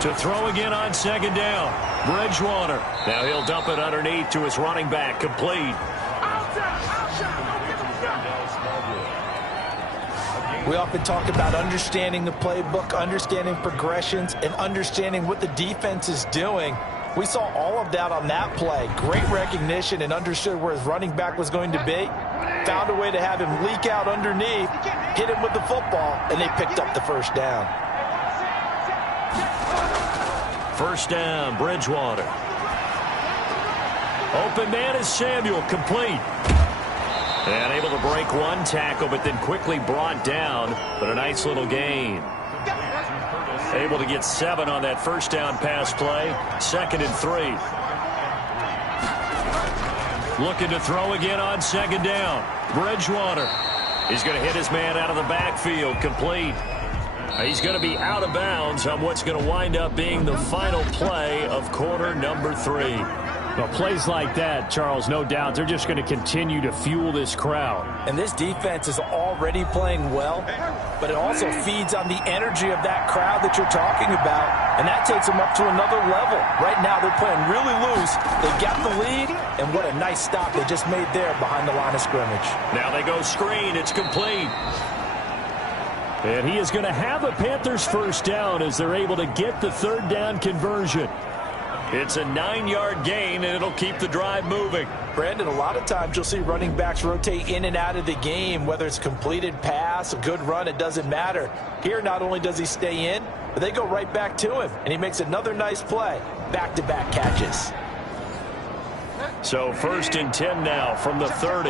To throw again on second down, Bridgewater. Now he'll dump it underneath to his running back, complete. We often talk about understanding the playbook, understanding progressions, and understanding what the defense is doing. We saw all of that on that play. Great recognition and understood where his running back was going to be. Found a way to have him leak out underneath, hit him with the football, and they picked up the first down. First down, Bridgewater. Open man is Samuel, complete. And able to break one tackle, but then quickly brought down. But a nice little gain. Able to get 7 on that first down pass play. 2nd and 3. Looking to throw again on second down. Bridgewater. He's going to hit his man out of the backfield. Complete. He's going to be out of bounds on what's going to wind up being the final play of quarter number 3. Well, plays like that, Charles, no doubt, they're just going to continue to fuel this crowd. And this defense is already playing well, but it also feeds on the energy of that crowd that you're talking about, and that takes them up to another level. Right now, they're playing really loose. They got the lead, and what a nice stop they just made there behind the line of scrimmage. Now they go screen. It's complete. And he is going to have a Panthers first down as they're able to get the third down conversion. It's a 9-yard gain, and it'll keep the drive moving. Brandon, a lot of times you'll see running backs rotate in and out of the game, whether it's completed pass, a good run, it doesn't matter. Here, not only does he stay in, but they go right back to him, and he makes another nice play. Back-to-back catches. So 1st and 10 now from the 30.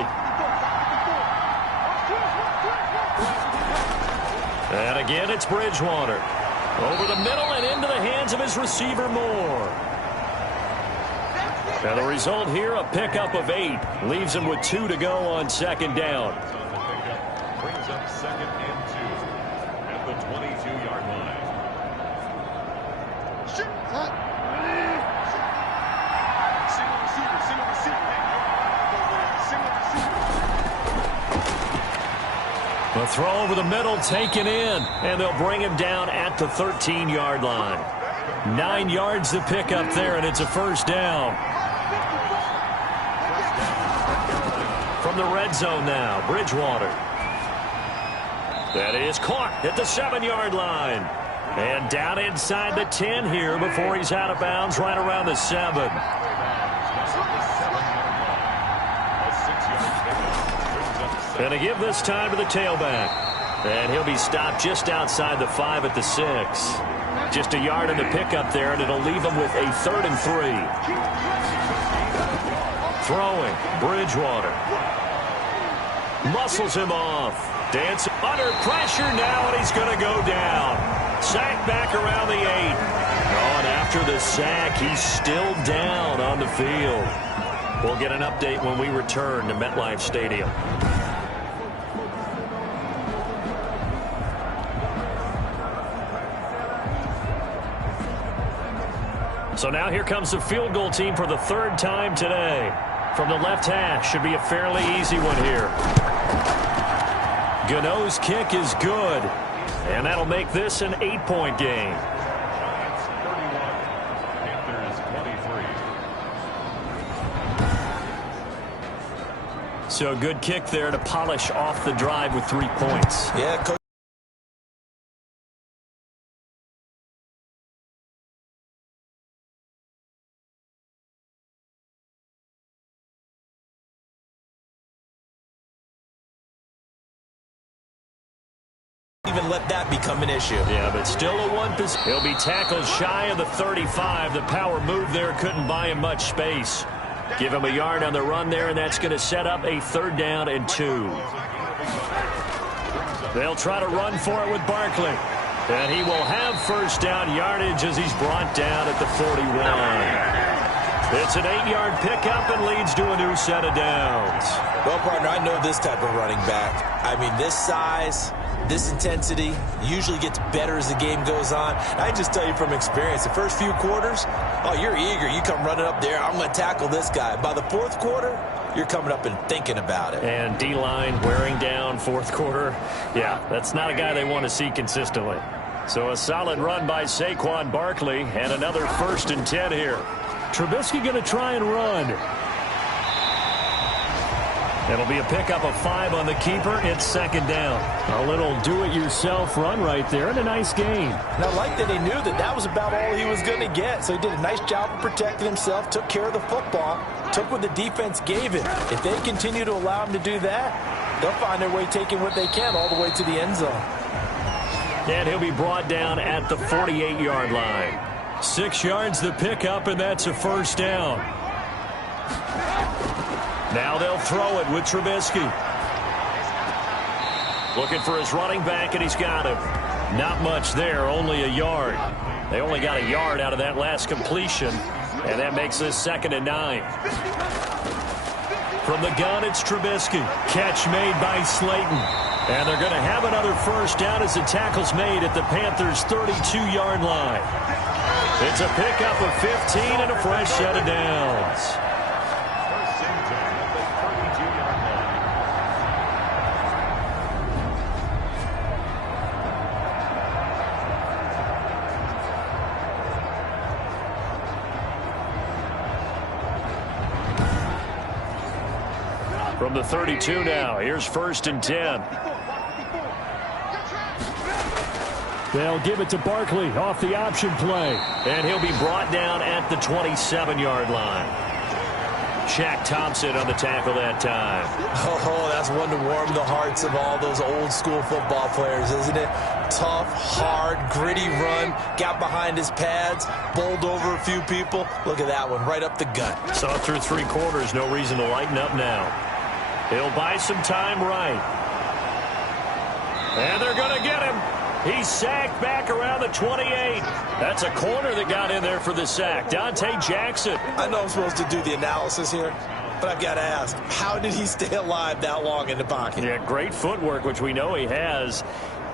And again, it's Bridgewater. Over the middle and into the hands of his receiver, Moore. And the result here, a pickup of 8. Leaves him with 2 to go on second down. Brings up 2nd and 2 at the 22-yard line. The throw over the middle, taken in, and they'll bring him down at the 13-yard line. 9 yards to pick up there, and it's a first down. From the red zone now, Bridgewater. That is caught at the 7-yard line. And down inside the 10 here before he's out of bounds right around the 7. And to give this time to the tailback. And he'll be stopped just outside the 5 at the 6. Just a yard in the pickup there, and it'll leave him with a 3rd and 3. Throwing, Bridgewater. Muscles him off. Dancing under pressure now, and he's going to go down. Sack back around the 8. And after the sack, he's still down on the field. We'll get an update when we return to MetLife Stadium. So now here comes the field goal team for the third time today. From the left hash, should be a fairly easy one here. Gano's kick is good. And that'll make this an 8-point game. Panthers 23. So a good kick there to polish off the drive with 3 points. Yeah, Coach. Even let that become an issue. Yeah, but still a 1-. He'll be tackled shy of the 35. The power move there couldn't buy him much space. Give him a yard on the run there, and that's going to set up a 3rd down and 2. They'll try to run for it with Barkley. And he will have 1st down yardage as he's brought down at the 41. It's an 8-yard pickup and leads to a new set of downs. Well, partner, I know this type of running back. I mean, this size, this intensity usually gets better as the game goes on. I just tell you from experience, the first few quarters, oh, you're eager. You come running up there, I'm going to tackle this guy. By the 4th quarter, you're coming up and thinking about it. And D-line wearing down 4th quarter. Yeah, that's not a guy they want to see consistently. So a solid run by Saquon Barkley and another 1st and 10 here. Trubisky going to try and run. It'll be a pickup of 5 on the keeper. It's 2nd down. A little do-it-yourself run right there and a nice gain. And I like that he knew that that was about all he was going to get. So he did a nice job of protecting himself, took care of the football, took what the defense gave him. If they continue to allow him to do that, they'll find their way taking what they can all the way to the end zone. And he'll be brought down at the 48-yard line. 6 yards the pickup, and that's a 1st down. Now they'll throw it with Trubisky. Looking for his running back, and he's got him. Not much there, only a yard. They only got a yard out of that last completion, and that makes this 2nd and 9. From the gun, it's Trubisky. Catch made by Slayton. And they're going to have another 1st down as the tackle's made at the Panthers' 32-yard line. It's a pickup of 15 and a fresh set of downs. From the 32 now, here's 1st and 10. They'll give it to Barkley off the option play. And he'll be brought down at the 27-yard line. Shaq Thompson on the tackle that time. Oh, that's one to warm the hearts of all those old-school football players, isn't it? Tough, hard, gritty run. Got behind his pads, bowled over a few people. Look at that one, right up the gut. Saw through 3 quarters, no reason to lighten up now. He'll buy some time right. And they're going to get him. He's sacked back around the 28. That's a corner that got in there for the sack. Dante Jackson. I know I'm supposed to do the analysis here, but I've got to ask, how did he stay alive that long in the pocket? Yeah, great footwork, which we know he has.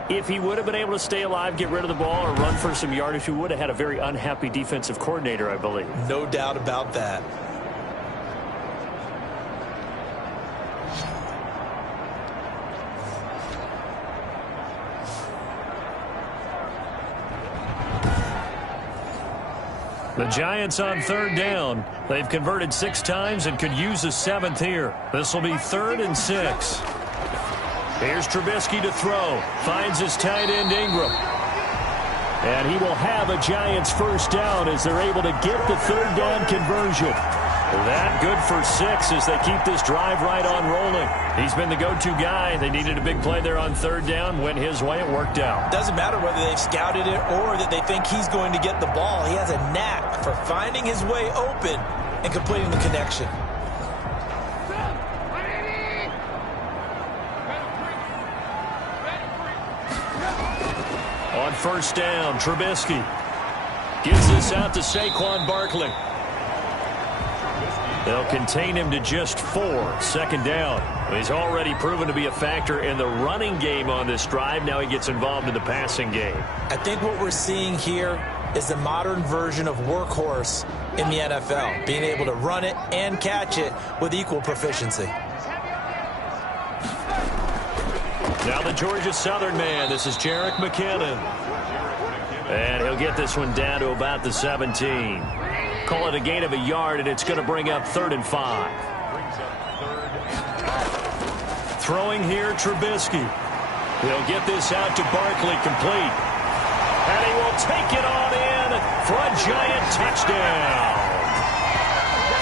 If he would have been able to stay alive, get rid of the ball, or run for some yardage, he would have had a very unhappy defensive coordinator, I believe. No doubt about that. The Giants on 3rd down. They've converted 6 times and could use a 7th here. This will be 3rd and 6. Here's Trubisky to throw. Finds his tight end Ingram. And he will have a Giants 1st down as they're able to get the 3rd down conversion. That good for 6 as they keep this drive right on rolling. He's been the go-to guy. They needed a big play there on 3rd down. Went his way. It worked out. Doesn't matter whether they've scouted it or that they think he's going to get the ball. He has a knack for finding his way open and completing the connection. On 1st down, Trubisky gives this out to Saquon Barkley. They'll contain him to just 4. 2nd down. He's already proven to be a factor in the running game on this drive. Now he gets involved in the passing game. I think what we're seeing here is the modern version of workhorse in the NFL, being able to run it and catch it with equal proficiency. Now the Georgia Southern man. This is Jerick McKinnon. And he'll get this one down to about the 17. Call it a gain of a yard, and it's going to bring up 3rd and 5. Throwing here, Trubisky. He'll get this out to Barkley, complete. And he will take it on in for a giant touchdown.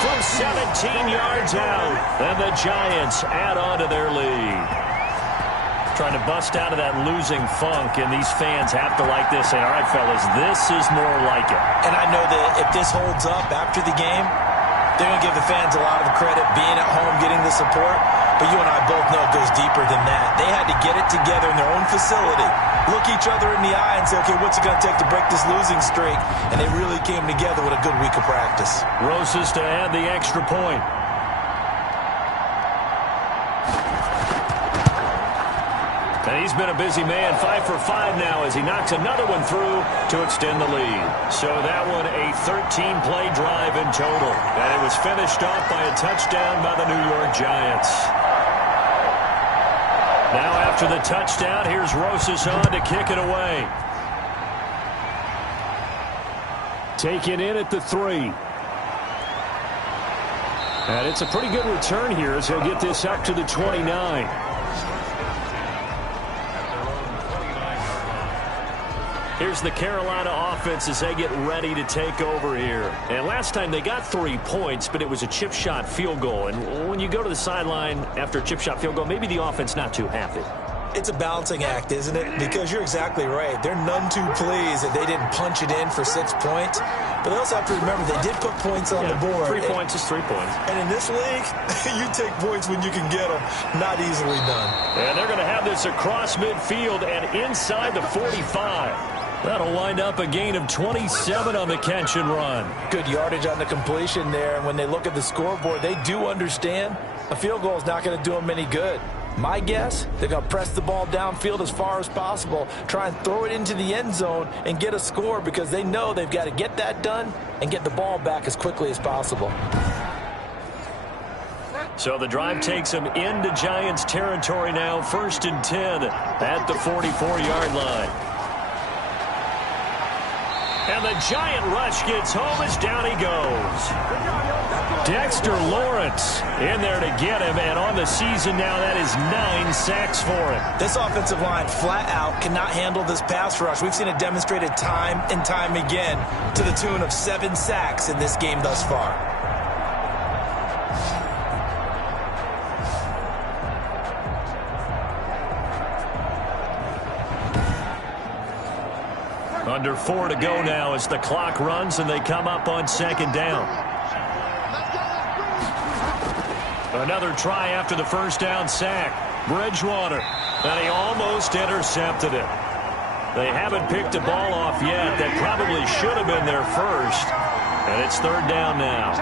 From 17 yards out, and the Giants add on to their lead. Trying to bust out of that losing funk, and these fans have to like this. And all right, fellas, this is more like it. And I know that if this holds up after the game, they're going to give the fans a lot of the credit being at home, getting the support. But you and I both know it goes deeper than that. They had to get it together in their own facility, look each other in the eye and say, okay, what's it going to take to break this losing streak? And they really came together with a good week of practice. Rosas to add the extra point. And he's been a busy man, 5 for 5 now as he knocks another one through to extend the lead. So that one a 13-play drive in total. And it was finished off by a touchdown by the New York Giants. Now after the touchdown, here's Rosas on to kick it away. Taken in at the 3. And it's a pretty good return here as he'll get this up to the 29. Here's the Carolina offense as they get ready to take over here. And last time they got 3 points, but it was a chip shot field goal. And when you go to the sideline after a chip shot field goal, maybe the offense not too happy. It's a balancing act, isn't it? Because you're exactly right. They're none too pleased that they didn't punch it in for 6 points. But they also have to remember they did put points on the board. 3 points is 3 points. And in this league, you take points when you can get them. Not easily done. And they're going to have this across midfield and inside the 45. That'll wind up a gain of 27 on the catch and run. Good yardage on the completion there. And when they look at the scoreboard, they do understand a field goal is not going to do them any good. My guess, they're going to press the ball downfield as far as possible, try and throw it into the end zone and get a score because they know they've got to get that done and get the ball back as quickly as possible. So the drive takes them into Giants territory now, 1st and 10 at the 44-yard line. And the Giant rush gets home as down he goes. Dexter Lawrence in there to get him, and on the season now, that is 9 sacks for him. This offensive line flat out cannot handle this pass rush. We've seen it demonstrated time and time again to the tune of 7 sacks in this game thus far. Under 4 to go now as the clock runs and they come up on 2nd down. Another try after the 1st down sack. Bridgewater, and he almost intercepted it. They haven't picked a ball off yet. That probably should have been their first. And it's 3rd down now.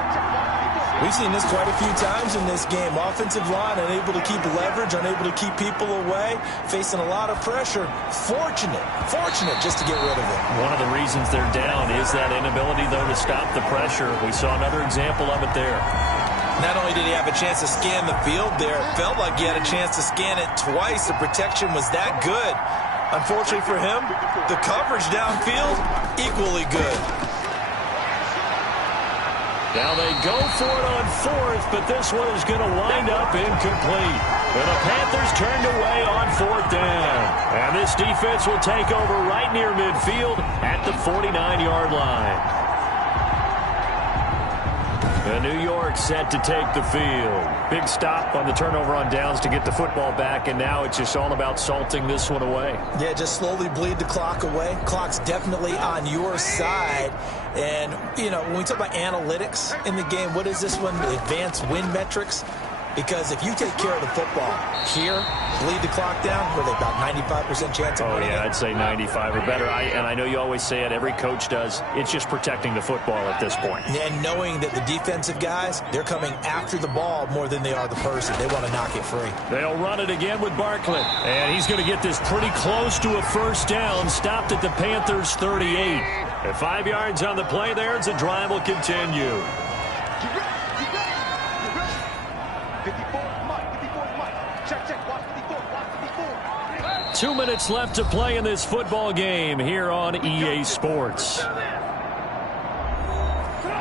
We've seen this quite a few times in this game. Offensive line unable to keep leverage, unable to keep people away, facing a lot of pressure. Fortunate just to get rid of it. One of the reasons they're down is that inability, though, to stop the pressure. We saw another example of it there. Not only did he have a chance to scan the field there, it felt like he had a chance to scan it twice. The protection was that good. Unfortunately for him, the coverage downfield, equally good. Now they go for it on 4th, but this one is going to wind up incomplete. And the Panthers turned away on 4th down. And this defense will take over right near midfield at the 49-yard line. And New York set to take the field. Big stop on the turnover on downs to get the football back, and now it's just all about salting this one away. Yeah, just slowly bleed the clock away. Clock's definitely on your side. And, you know, when we talk about analytics in the game, what is this one? The advanced win metrics? Because if you take care of the football here, bleed the clock down, where they about 95% chance of winning. Oh, yeah, I'd say 95 or better. And I know you always say it, every coach does. It's just protecting the football at this point. And knowing that the defensive guys, they're coming after the ball more than they are the person. They want to knock it free. They'll run it again with Barkley. And he's going to get this pretty close to a 1st down, stopped at the Panthers 38. And 5 yards on the play there as the drive will continue. 2 minutes left to play in this football game here on EA Sports.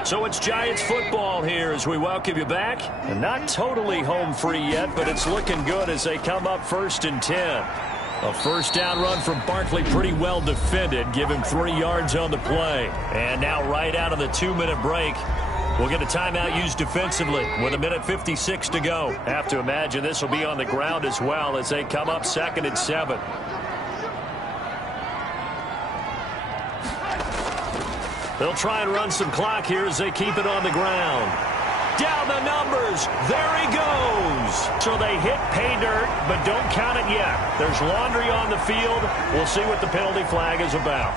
So it's Giants football here as we welcome you back. And not totally home free yet, but it's looking good as they come up 1st and 10. A first down run from Barkley, pretty well defended. Give him 3 yards on the play. And now right out of the 2-minute break, we'll get a timeout used defensively with 1:56 to go. Have to imagine this will be on the ground as well as they come up 2nd and 7. They'll try and run some clock here as they keep it on the ground. Down the numbers. There he goes. So they hit pay dirt, but don't count it yet. There's laundry on the field. We'll see what the penalty flag is about.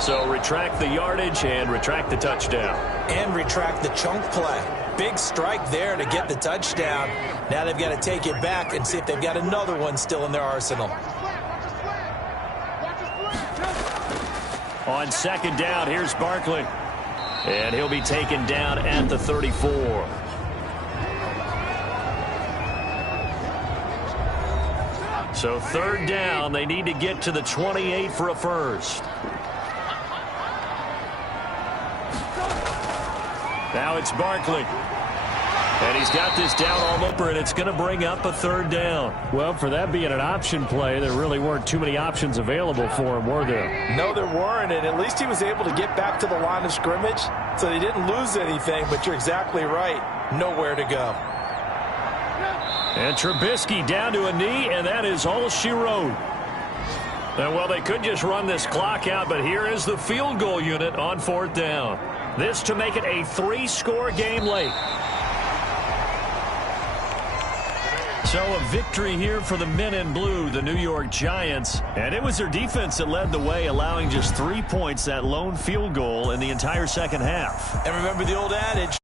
So retract the yardage and retract the touchdown. And retract the chunk play. Big strike there to get the touchdown. Now they've got to take it back and see if they've got another one still in their arsenal. On 2nd down, here's Barkley. And he'll be taken down at the 34. So 3rd down, they need to get to the 28 for a first. Now it's Barkley. And he's got this down all over, and it's going to bring up a 3rd down. Well, for that being an option play, there really weren't too many options available for him, were there? No, there weren't, and at least he was able to get back to the line of scrimmage, so they didn't lose anything, but you're exactly right. Nowhere to go. And Trubisky down to a knee, and that is all she wrote. And, well, they could just run this clock out, but here is the field goal unit on 4th down. This to make it a 3-score game late. So a victory here for the men in blue, the New York Giants. And it was their defense that led the way, allowing just 3 points, that lone field goal in the entire second half. And remember the old adage,